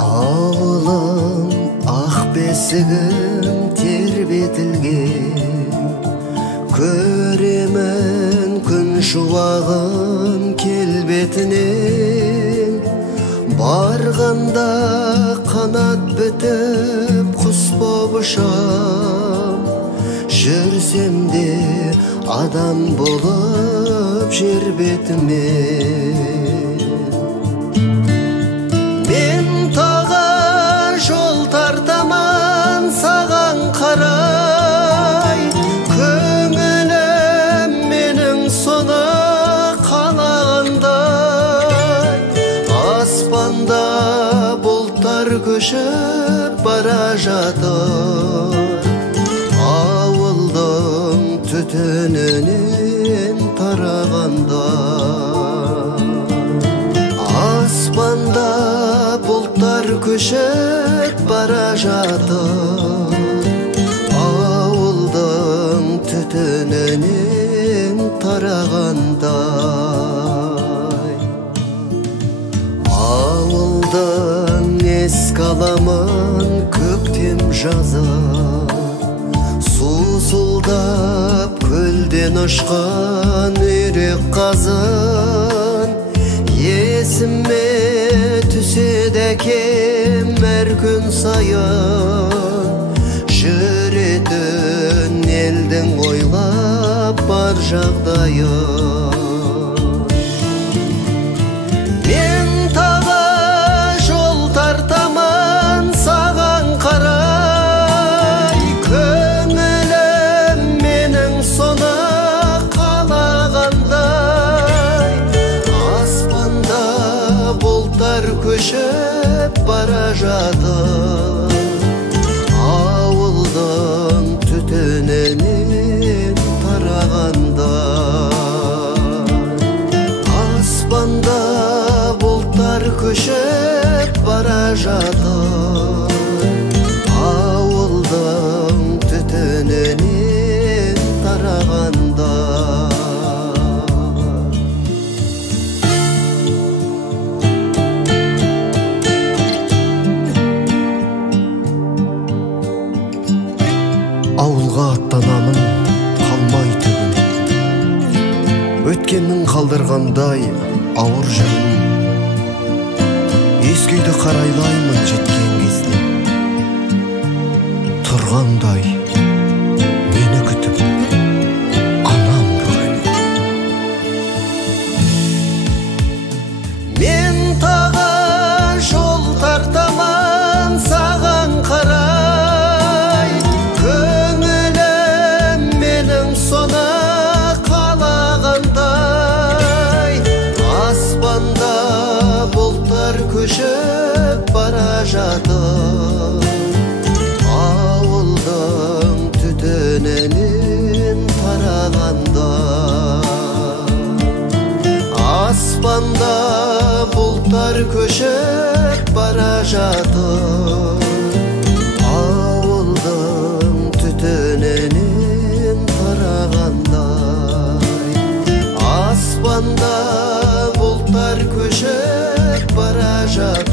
Ауылым ақ бесігім тербетілген, көремін күн шуағын келбетінен. Барғанда қанат бітіп құс боп ұшам, жүрсем де адам болып жер бетімен. Мен таға жол тартаман саған қарай, көңілім менің соны қалағандай. Аспанда бұлттар көшіп бара жатыр, ауылдың түтінінен тарағанда. Аспанда бұлттар көшіп бара жатыр, ауылдың түтінінен тарағандай. Ауылдың еске аламын көктем жазы, сусылдап көлден ұшқан үйрек қазын. Есіме түседі әкем әр күн сайын, жүретін елдің ойлап бар жағдайын. Мен таға жол тартаман саған қарай, көңілім менің соны қалағандай. Аспанда бұлттар көшіп бара жатыр, ауылдың түтінінен тарағандай. Аспанда бұлттар көшіп бара жатыр, ауылдың түтінінен тарағандай. Ауылға аттанамын қалмай түгін, өткеннің қалдырғандай ауыр жүгін. Ескі үйді қарайлаймын жеткен кезде, тұрғандай мені күтіп анам бүгін. Мен таға жол тартаман саған қарай, көңілім менің соны қалағандай. Аспанда бұлттар көшіп бара жатыр, ауылдың түтінінен тарағандай. Аспанда бұлттар көшіп бара жатыр, ауылдың түтінінен тарағандай. Аспанда бұлттар көшіп бара жатыр.